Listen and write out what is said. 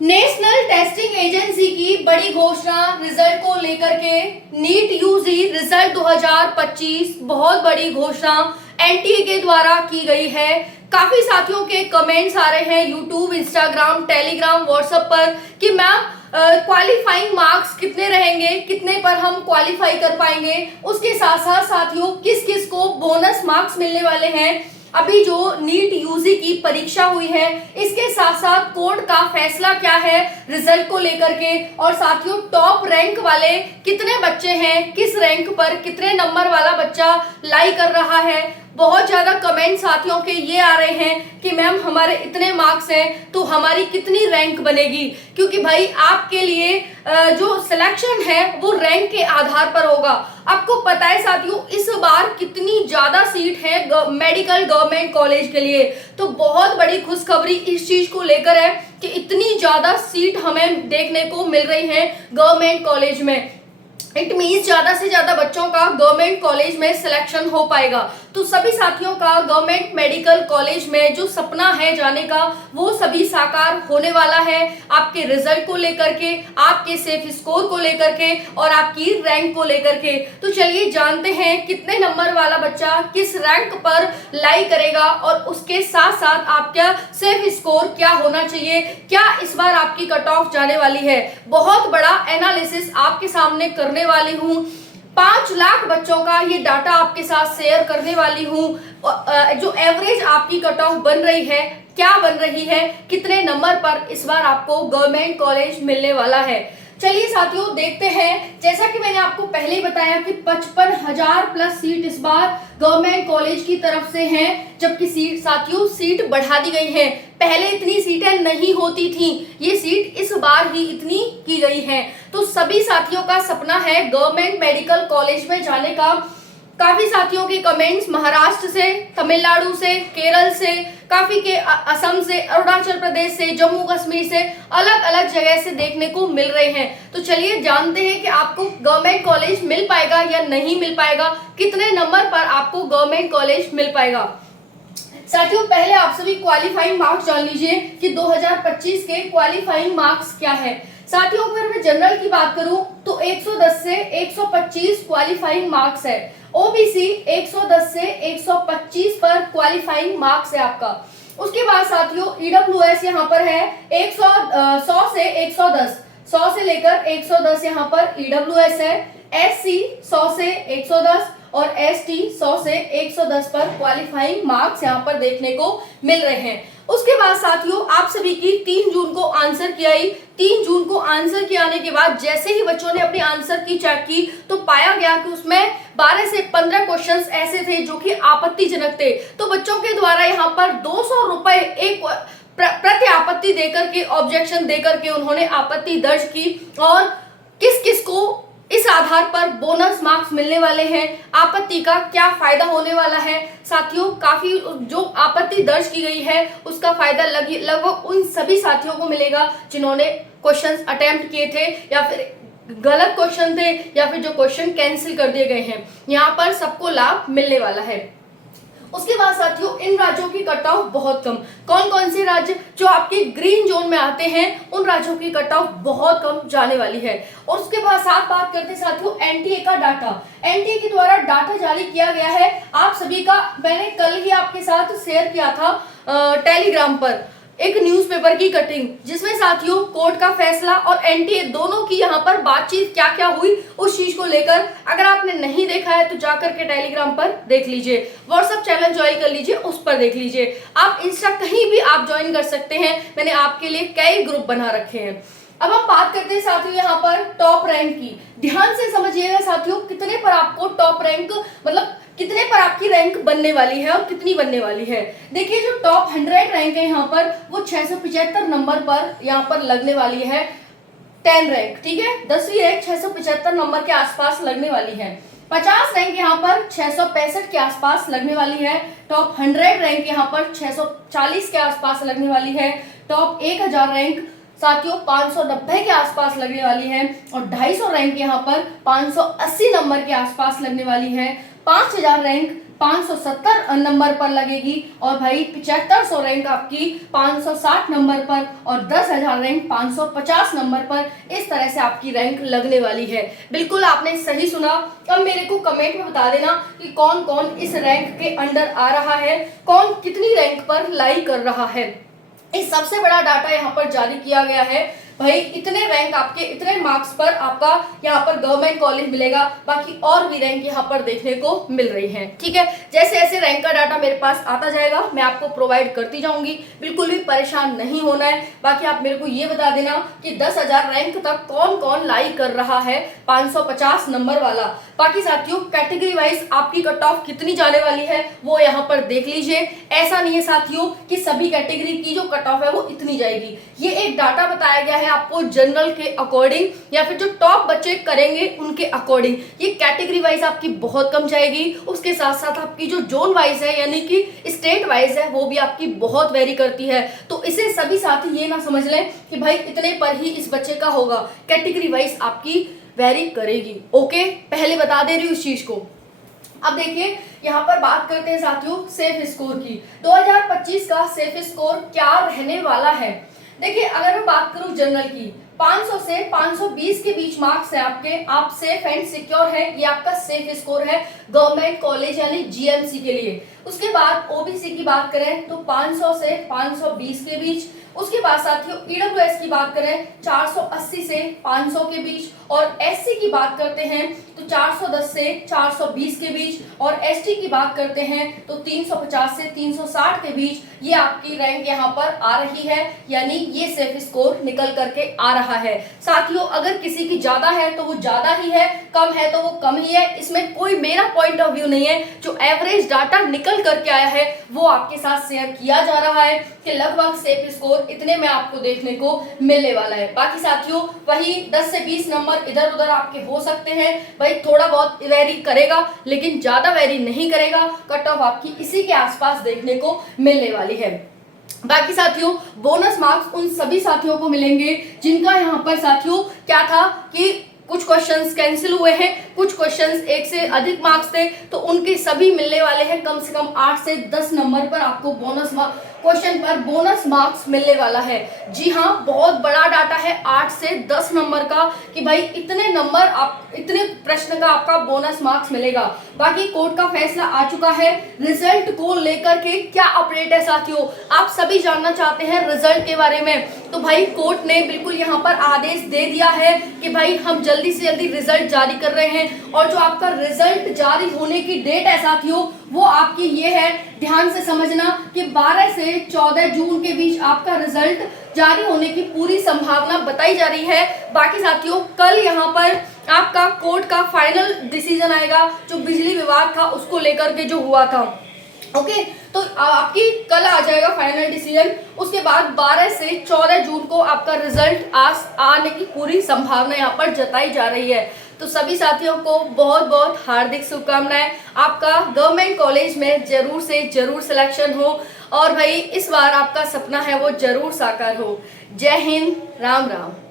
National testing agency की बड़ी घोषणा रिजल्ट को लेकर के। नीट यूजी रिजल्ट 2025 बहुत बड़ी घोषणा एनटीए के द्वारा की गई है। काफी साथियों के कमेंट्स आ रहे हैं यूट्यूब, इंस्टाग्राम, टेलीग्राम, व्हाट्सएप पर कि मैम क्वालिफाइंग मार्क्स कितने रहेंगे, कितने पर हम क्वालिफाई कर पाएंगे, उसके साथ साथ साथियों किस किस को बोनस मार्क्स मिलने वाले हैं। अभी जो नीट यूजी की परीक्षा हुई है इसके साथ साथ कोर्ट का फैसला क्या है रिजल्ट को लेकर के, और साथियों टॉप रैंक वाले कितने बच्चे हैं, किस रैंक पर कितने नंबर वाला बच्चा लाई कर रहा है। बहुत ज्यादा कमेंट साथियों के ये आ रहे हैं कि मैम हमारे इतने मार्क्स हैं तो हमारी कितनी रैंक बनेगी, क्योंकि भाई आपके लिए जो सिलेक्शन है वो रैंक के आधार पर होगा। आपको पता है साथियों इस बार कितनी ज्यादा सीट है मेडिकल गवर्नमेंट कॉलेज के लिए, तो बहुत बड़ी खुशखबरी इस चीज को लेकर है कि इतनी ज्यादा सीट हमें देखने को मिल रही है गवर्नमेंट कॉलेज में। इट मीन्स ज्यादा से ज्यादा बच्चों का गवर्नमेंट कॉलेज में सिलेक्शन हो पाएगा। तो सभी साथियों का गवर्नमेंट मेडिकल कॉलेज में जो सपना है जाने का वो सभी साकार होने वाला है, आपके रिजल्ट को लेकर के, आपके सेफ स्कोर को लेकर के और आपकी रैंक को लेकर के। तो चलिए जानते हैं कितने नंबर वाला बच्चा किस रैंक पर लाई करेगा और उसके साथ साथ आपका सेफ स्कोर क्या होना चाहिए, क्या इस बार आपकी कट ऑफ जाने वाली है। बहुत बड़ा एनालिसिस आपके सामने करने वाली हूं। 5 लाख बच्चों का ये डाटा आपके साथ शेयर करने वाली हूं। जो एवरेज आपकी कट ऑफ बन रही है, क्या बन रही है, कितने नंबर पर इस बार आपको गवर्नमेंट कॉलेज मिलने वाला है। चलिए साथियों देखते हैं। जैसा कि मैंने आपको पहले ही बताया कि 55,000 प्लस सीट इस बार गवर्नमेंट कॉलेज की तरफ से हैं, जबकि सीट साथियों सीट बढ़ा दी गई है। पहले इतनी सीटें नहीं होती थी, ये सीट इस बार ही इतनी की गई है। तो सभी साथियों का सपना है गवर्नमेंट मेडिकल कॉलेज में जाने का। काफी साथियों के कमेंट्स महाराष्ट्र से, तमिलनाडु से, केरल से, काफी के असम से, अरुणाचल प्रदेश से, जम्मू कश्मीर से, अलग अलग जगह से देखने को मिल रहे हैं। तो चलिए जानते हैं कि आपको गवर्नमेंट कॉलेज मिल पाएगा या नहीं मिल पाएगा, कितने नंबर पर आपको गवर्नमेंट कॉलेज मिल पाएगा। साथियों पहले आप सभी क्वालिफाइंग मार्क्स जान लीजिए कि 2025 के क्वालिफाइंग मार्क्स क्या है। साथियों अगर मैं जनरल की बात करूं तो 110 से 125 क्वालिफाइंग मार्क्स है। ओबीसी 110 से 125 पर क्वालिफाइंग मार्क्स है आपका। उसके बाद साथियों ईडब्ल्यूएस यहाँ पर है 100 से 110, 100 से लेकर 110 यहाँ पर ईडब्ल्यूएस है। एससी 100 से 110 और एसटी 100 से 110 पर क्वालिफाइंग मार्क्स यहाँ पर देखने को मिल रहे हैं। उसके बाद साथियों आप सभी की 3 जून को आंसर की आई। 3 जून को आंसर की आने के बाद जैसे ही बच्चों ने अपनी आंसर की चेक की तो पाया गया कि उसमें 12 से 15 क्वेश्चंस ऐसे थे जो कि आपत्तिजनक थे। तो बच्चों के द्वारा यहाँ पर 200 रुपए एक प्रति आपत्ति देकर के, ऑब्जेक्शन देकर के उन्होंने आपत्ति दर्ज की और किस किस को इस आधार पर बोनस मार्क्स मिलने वाले हैं, आपत्ति का क्या फायदा होने वाला है। साथियों काफी जो आपत्ति दर्ज की गई है उसका फायदा लगभग उन सभी साथियों को मिलेगा जिन्होंने क्वेश्चंस अटेम्प्ट किए थे या फिर गलत क्वेश्चन थे या फिर जो क्वेश्चन कैंसिल कर दिए गए हैं, यहाँ पर सबको लाभ मिलने वाला है। उसके बाद साथियों इन राज्यों की कट ऑफ बहुत कम। कौन कौन से राज्य जो आपके ग्रीन जोन में आते हैं उन राज्यों की कट ऑफ बहुत कम जाने वाली है। और उसके बाद साथ बात करते हैं साथियों एनटीए का डाटा। एनटीए के द्वारा डाटा जारी किया गया है आप सभी का, मैंने कल ही आपके साथ शेयर किया था टेलीग्राम पर एक न्यूज़पेपर की कटिंग, जिसमें साथियों कोर्ट का फैसला और एनटीए दोनों की यहाँ पर बातचीत क्या क्या हुई उस चीज को लेकर अगर आपने नहीं देखा है तो जाकर के टेलीग्राम पर देख लीजिए, व्हाट्सएप चैनल ज्वाइन कर लीजिए, उस पर देख लीजिए। आप इंस्टा कहीं भी आप ज्वाइन कर सकते हैं, मैंने आपके लिए कई ग्रुप बना रखे हैं। अब हम बात करते हैं साथियों यहाँ पर टॉप रैंक की। ध्यान से समझिएगा साथियों कितने पर आपको टॉप रैंक मतलब कितने पर आपकी रैंक बनने वाली है और कितनी बनने वाली है। देखिए जो टॉप 100 रैंक है यहाँ पर वो 675 नंबर पर यहाँ पर लगने वाली है 10 रैंक, ठीक है। 10वीं रैंक 675 नंबर के आसपास लगने वाली है। 50 रैंक यहाँ पर 665 के आसपास लगने वाली है। टॉप 100 रैंक यहाँ पर 640 के आसपास लगने वाली है। टॉप 1000 रैंक साथियों 590 के आसपास लगने वाली है और 250 रैंक यहाँ पर 580 नंबर के आसपास लगने वाली है। 5000 रैंक 570 नंबर पर लगेगी और भाई 7500 रैंक आपकी 560 नंबर पर और 10,000 रैंक 550 नंबर पर। इस तरह से आपकी रैंक लगने वाली है। बिल्कुल आपने सही सुना। अब मेरे को कमेंट में बता देना कि कौन कौन इस रैंक के अंडर आ रहा है, कौन कितनी रैंक पर लाई कर रहा है। इस सबसे बड़ा डाटा यहाँ पर जारी किया गया है। भाई इतने रैंक आपके, इतने मार्क्स पर आपका यहाँ पर गवर्नमेंट कॉलेज मिलेगा, बाकी और भी रैंक यहाँ पर देखने को मिल रही हैं। ठीक है, जैसे जैसे रैंक का डाटा मेरे पास आता जाएगा मैं आपको प्रोवाइड करती जाऊंगी, बिल्कुल भी परेशान नहीं होना है। बाकी आप मेरे को ये बता देना कि 10,000 रैंक तक कौन कौन लाई कर रहा है 550 नंबर वाला। बाकी साथियों कैटेगरी वाइज आपकी कट ऑफ कितनी जाने वाली है वो यहाँ पर देख लीजिए। ऐसा नहीं है साथियों कि सभी कैटेगरी की जो कट ऑफ है वो इतनी जाएगी। ये एक डाटा बताया गया है आपको जनरल के अकॉर्डिंग या फिर जो टॉप बच्चे करेंगे उनके अकॉर्डिंग। ये कैटेगरी वाइज आपकी बहुत कम जाएगी। उसके साथ साथ आपकी जो जोन वाइज है यानी कि स्टेट वाइज है वो भी आपकी बहुत वेरी करती है। तो इसे सभी साथी ये ना समझ लें कि भाई इतने पर ही इस बच्चे का होगा, कैटेगरी वाइज आपकी वेरी करेगी। ओके, पहले बता दे रही हूँ इस चीज को। अब देखिए यहाँ पर बात करते हैं साथियों सेफ स्कोर की। 2025 का सेफ स्कोर क्या रहने वाला है। देखिए अगर मैं बात करूं जनरल की, 500 से 520 के बीच मार्क्स है आपके, आप सेफ एंड सिक्योर है, ये आपका सेफ स्कोर है गवर्नमेंट कॉलेज यानी जीएमसी के लिए। उसके बाद ओबीसी की बात करें तो 500 से 520 के बीच। उसके बाद साथियों ईडब्ल्यूएस की बात करें 480 से 500 के बीच, और एससी की बात करते हैं तो 410 से 420 के बीच, और एसटी की बात करते हैं तो 350 से 360 के बीच। ये आपकी रैंक यहाँ पर आ रही है, यानी ये सेफ स्कोर निकल करके आ रहा है। साथियों अगर किसी की ज्यादा है तो वो ज्यादा ही है, कम है तो वो कम ही है, इसमें कोई मेरा पॉइंट ऑफ व्यू नहीं है। जो एवरेज डाटा निकल करके आया है वो आपके साथ शेयर किया जा रहा है कि लगभग सेफ स्कोर इतने में आपको देखने को मिलने वाला है। बाकी साथियों वही 10 से 20 नंबर इधर उधर आपके हो सकते हैं, भाई थोड़ा बहुत वेरी करेगा लेकिन ज्यादा वेरी नहीं करेगा। कट ऑफ आपकी इसी के आसपास देखने को मिलने वाली है। बाकी साथियों बोनस मार्क्स उन सभी साथियों को मिलेंगे जिनका यहाँ पर साथियों क्या था कि कुछ क्वेश्चंस कैंसिल हुए हैं, कुछ क्वेश्चंस एक से अधिक मार्क्स थे, तो उनके सभी मिलने वाले हैं। कम से कम 8 से 10 नंबर पर आपको बोनस क्वेश्चन पर बोनस मार्क्स मिलने वाला है। जी हाँ, बहुत बड़ा डाटा है 8 से 10 नंबर का कि भाई इतने नंबर आप, इतने प्रश्न का आपका बोनस मार्क्स मिलेगा। बाकी कोर्ट का फैसला आ चुका है। रिजल्ट को लेकर के क्या अपडेट है साथियों, आप सभी जानना चाहते हैं रिजल्ट के बारे में। तो भाई कोर्ट ने बिल्कुल यहाँ पर आदेश दे दिया है कि भाई हम जल्दी से जल्दी रिजल्ट जारी कर रहे हैं, और जो आपका रिजल्ट जारी होने की डेट है साथियों वो आपकी ये है, ध्यान से समझना कि 12 से 14 जून के बीच आपका रिजल्ट जारी होने की पूरी संभावना बताई जा रही है। बाकी साथियों कल यहाँ पर आपका कोर्ट का फाइनल डिसीजन आएगा जो बिजली विवाद था उसको लेकर के जो हुआ था। ओके, तो आपकी कल आ जाएगा फाइनल डिसीजन। उसके बाद 12 से 14 जून को आपका रिजल्ट आने की पूरी संभावना यहाँ पर जताई जा रही है। तो सभी साथियों को बहुत बहुत हार्दिक शुभकामनाएं। आपका गवर्नमेंट कॉलेज में जरूर से जरूर सिलेक्शन हो, और भाई इस बार आपका सपना है वो जरूर साकार हो। जय हिंद, राम राम।